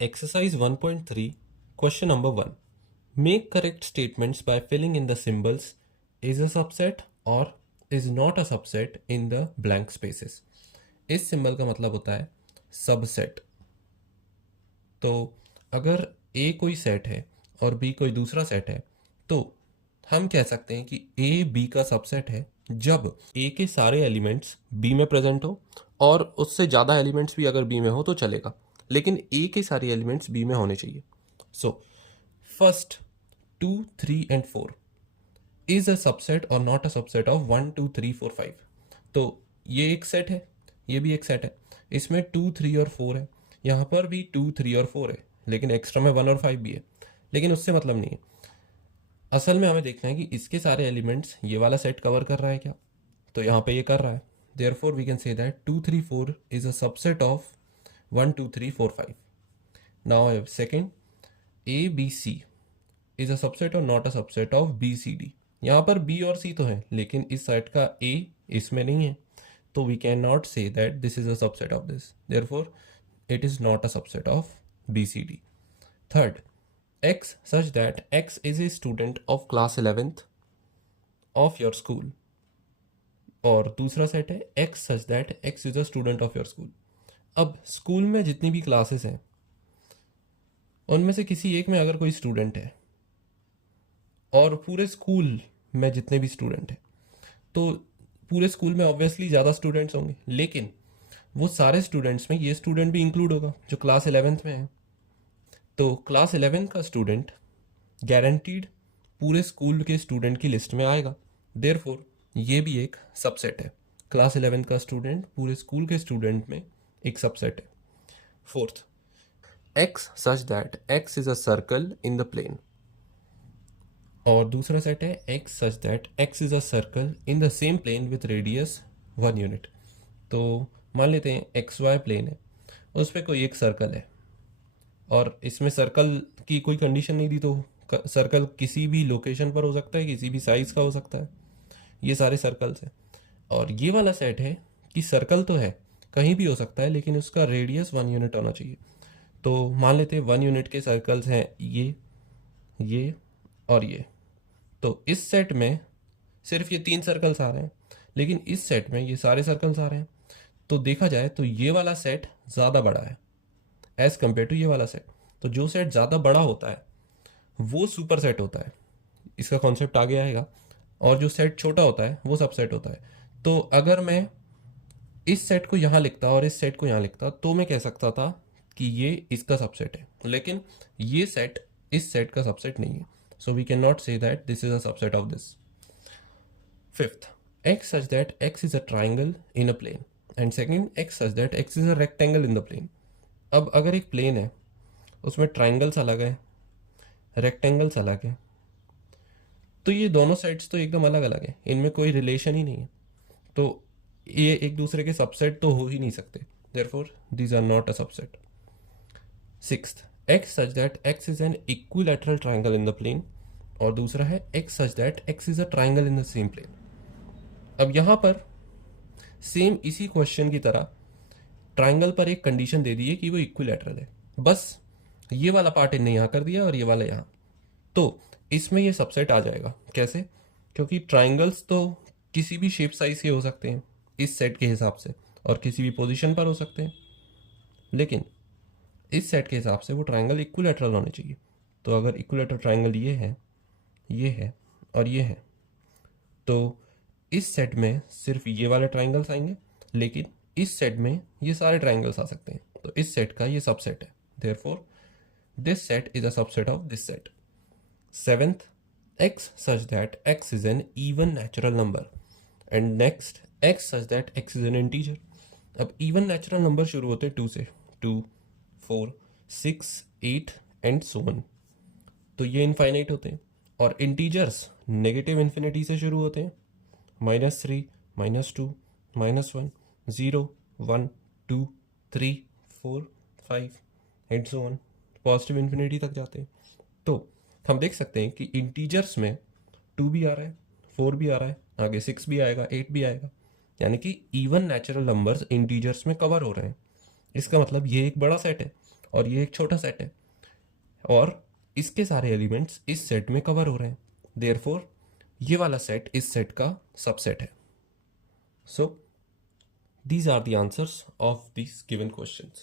Exercise 1.3, question number 1. Make correct statements by filling in the symbols is a subset or is not a subset in the blank spaces. इस symbol का मतलब होता है subset. तो अगर ए कोई set है और बी कोई दूसरा सेट है तो हम कह सकते हैं कि ए बी का सबसेट है जब ए के सारे एलिमेंट्स बी में प्रेजेंट हो और उससे ज़्यादा एलिमेंट्स भी अगर बी में हो तो चलेगा, लेकिन ए के सारे एलिमेंट्स बी में होने चाहिए। So first 2, 3 and 4 is a subset और नॉट अ सबसेट ऑफ 1, 2, 3, 4, 5। तो ये एक सेट है, ये भी एक सेट है, इसमें 2, 3 और 4 है, यहाँ पर भी 2, 3 और 4 है, लेकिन एक्स्ट्रा में 1 और 5 भी है, लेकिन उससे मतलब नहीं है। असल में हमें देखना है कि इसके सारे एलिमेंट्स ये वाला सेट कवर कर रहा है क्या, तो यहाँ पे ये कर रहा है। Therefore we can say that 2, 3, 4 is a subset of 1, 2, 3, 4, 5। Now second, A B C is a subset और not a subset of B C D. यहाँ पर बी और सी तो है, लेकिन इस सेट का ए इसमें नहीं है, तो we can not say that this is a subset of this. Therefore it is not a subset of BCD. Third, X such that X is a student of class 11th of your school. और दूसरा set है X such that X is a student of your school. अब school में जितनी भी classes हैं उनमें से किसी एक में अगर कोई स्टूडेंट है और पूरे स्कूल में जितने भी स्टूडेंट हैं तो पूरे स्कूल में ऑब्वियसली ज़्यादा स्टूडेंट्स होंगे, लेकिन वो सारे स्टूडेंट्स में ये स्टूडेंट भी इंक्लूड होगा जो क्लास 11th में है। तो क्लास 11 का स्टूडेंट गारंटीड पूरे स्कूल के स्टूडेंट की लिस्ट में आएगा। देयरफॉर ये भी एक सबसेट है। क्लास 11 का स्टूडेंट पूरे स्कूल के स्टूडेंट में एक सबसेट है। Fourth, X such that X is a circle in the plane. और दूसरा सेट है X such that X is a circle in the same plane with radius 1 unit. तो मान लेते हैं एक्स वाई प्लेन है, उस पर कोई एक सर्कल है और इसमें सर्कल की कोई कंडीशन नहीं दी, तो सर्कल किसी भी लोकेशन पर हो सकता है, किसी भी साइज का हो सकता है। ये सारे सर्कल्स हैं और ये वाला सेट है कि सर्कल तो है, कहीं भी हो सकता है, लेकिन उसका रेडियस 1 यूनिट होना चाहिए। तो मान लेते हैं 1 यूनिट के सर्कल्स हैं ये और ये। तो इस सेट में सिर्फ ये 3 सर्कल्स आ रहे हैं, लेकिन इस सेट में ये सारे सर्कल्स आ रहे हैं। तो देखा जाए तो ये वाला सेट ज़्यादा बड़ा है एज कम्पेयर टू ये वाला सेट। तो जो सेट ज़्यादा बड़ा होता है वो सुपर सेट होता है, इसका कॉन्सेप्ट आगे आएगा। और जो सेट छोटा होता है वो सबसेट होता है। तो अगर मैं इस सेट को यहाँ लिखता और इस सेट को यहाँ लिखता तो मैं कह सकता था कि ये इसका सबसेट है, लेकिन ये सेट इस सेट का सबसेट नहीं है। So we can not say that this is a subset of this. Fifth, x such that x is a triangle in a plane and second x such that x is a rectangle in the plane। अब अगर एक plane है उसमें triangles अलग है, rectangles अलग है, तो ये दोनों साइड्स तो एकदम अलग अलग है, इनमें कोई रिलेशन ही नहीं है, तो ये एक दूसरे के सबसेट तो हो ही नहीं सकते। Therefore these are not a subset. Sixth, x such that x is an equilateral triangle in the plane और दूसरा है x such that x is a triangle in the same plane। अब यहाँ पर सेम इसी क्वेश्चन की तरह triangle पर एक कंडीशन दे दी है कि वो इक्विलैटरल है, बस ये वाला पार्ट इनने यहाँ कर दिया और ये वाला यहाँ। तो इसमें ये सबसेट आ जाएगा। कैसे? क्योंकि ट्राइंगल्स तो किसी भी शेप साइज के हो सकते हैं इस सेट के हिसाब से और किसी भी पोजीशन पर हो सकते हैं, लेकिन इस सेट के हिसाब से वो ट्राइंगल इक्विलैटरल होने चाहिए। तो अगर इक्विलैटरल ट्राइंगल ये है और ये है, तो इस सेट में सिर्फ ये वाले ट्राइंगल्स आएंगे, लेकिन इस सेट में ये सारे ट्राइंगल्स आ सकते हैं। तो इस सेट का ये सबसेट है। Therefore this set is a subset of this set. Seventh, x such that x is an even natural number and next x such that x is an integer। अब even natural number शुरू होते हैं 2 से, 2, 4, 6, 8 and so on. तो ये infinite होते हैं। और इंटीजर्स नेगेटिव इन्फिनिटी से शुरू होते हैं, -3, -2, -1, 0, 1, 2, 3, 4, 5 and so on, positive infinity तक जाते हैं। तो हम देख सकते हैं कि इंटीजर्स में 2 भी आ रहा है, 4 भी आ रहा है, आगे 6 भी आएगा, 8 भी आएगा, यानी कि इवन नेचुरल नंबर्स इंटीजर्स में कवर हो रहे हैं। इसका मतलब ये एक बड़ा सेट है और ये एक छोटा सेट है और इसके सारे एलिमेंट्स इस सेट में कवर हो रहे हैं, देयरफॉर ये वाला सेट इस सेट का सबसेट है. सो these are the answers of these given questions.